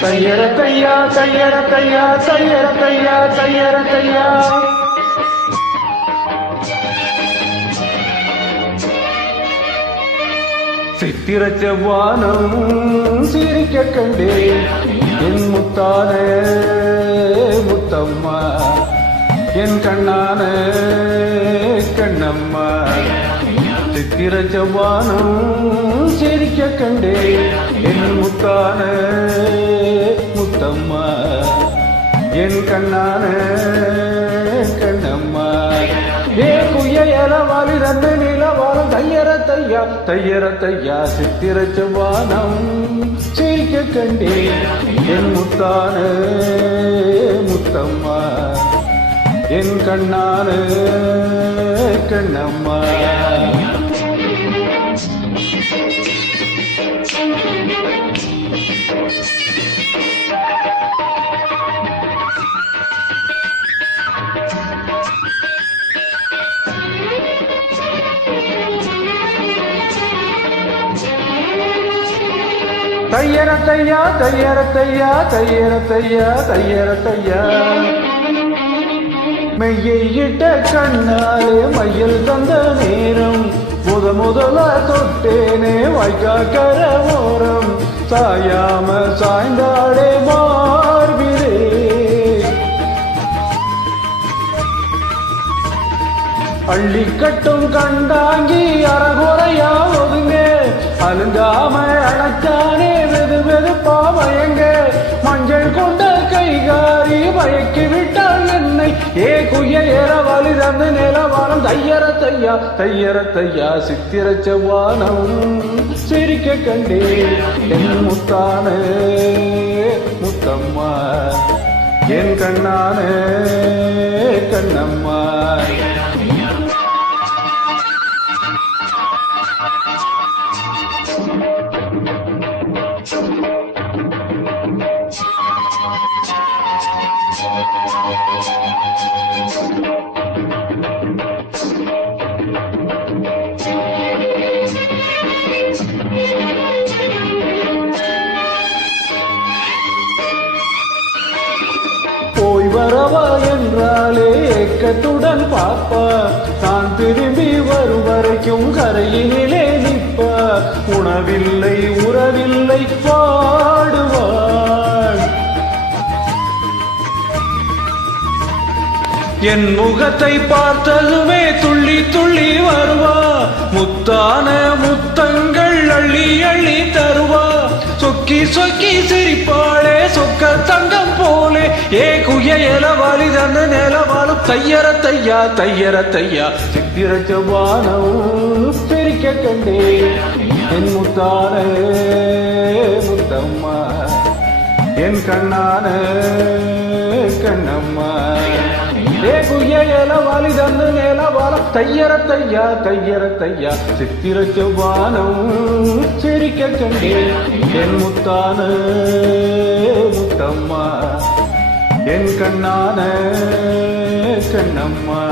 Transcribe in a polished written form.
தையர தையா தையர தையா தையர தையா தையர தையா. சித்திர செவ்வானம் சிரிக்க கண்டே என் முத்தான முத்தம்மா, என் கண்ணான கண்ணம்மா. சித்திர செவ்வானம் சிரிக்க கண்டே என் முத்தான முத்தம்மா, என் கண்ணான கண்ணம்மா. ஏ குயல வாலி ரந்த நிலவால தையர தையா தையர தையா. சித்திர செவ்வானம் சிரிக்க கண்டே என் முத்தான முத்தம்மா, என் கண்ணான கண்ணம்மா. தையர தையா தையர தையா தையர தையா தையர தையா. மெய்யை இட்ட கண்ணாலே மையல் தந்த நேரம் முதல தொட்டேனே வாய்க்கா கரவோரம். சாயாம சாய்ந்தாடே மார்பிலே அள்ளி கட்டும் கண்டாங்கி அறகுறையா ஒதுங்க. அலுங்காம அணைச்சானே வெது வெதுப்பா பயங்க. மஞ்சள் கொண்ட கைகாரி பயக்கி விட்டாள் என்னை. ஏ குயல வாலி ரந்த நிலவானம் தையர தையா தையர தையா. சித்திர செவ்வானம் சிரிக்க கண்டே என் முத்தான முத்தம்மா, என் கண்ணான கண்ணம்மா. போய் வரவா என்றாலே ஏக்கத்துடன் பார்ப்பா. நான் திரும்பி வரும் வரைக்கும் கரையினிலே நிற்பா. உணவில்லை உறவில்லை பாடுவாள். என் முகத்தை பார்த்ததுமே துள்ளி துள்ளி வருவா. முத்தான முத்தங்கள் அள்ளி அள்ளி தருவா. சொக்கி சொக்கி சிரிப்பாளே சொக்க தங்கம் போலே. ஏ குயல வாலி தந்த நிலவாலும் தையர தையா தையர தையா. சித்திர செவ்வானம் சிரிக்க கண்டே என் முத்தான முத்தம்மா, என் கண்ணான கண்ணம்மா. ஏ குயல வாலி தந்த நிலவாலம் தையர தையா தையர தையா. சித்திர செவ்வானம் சிரிக்க கண்டே என் முத்தான முத்தம்மா, என் கண்ணான கண்ணம்மா.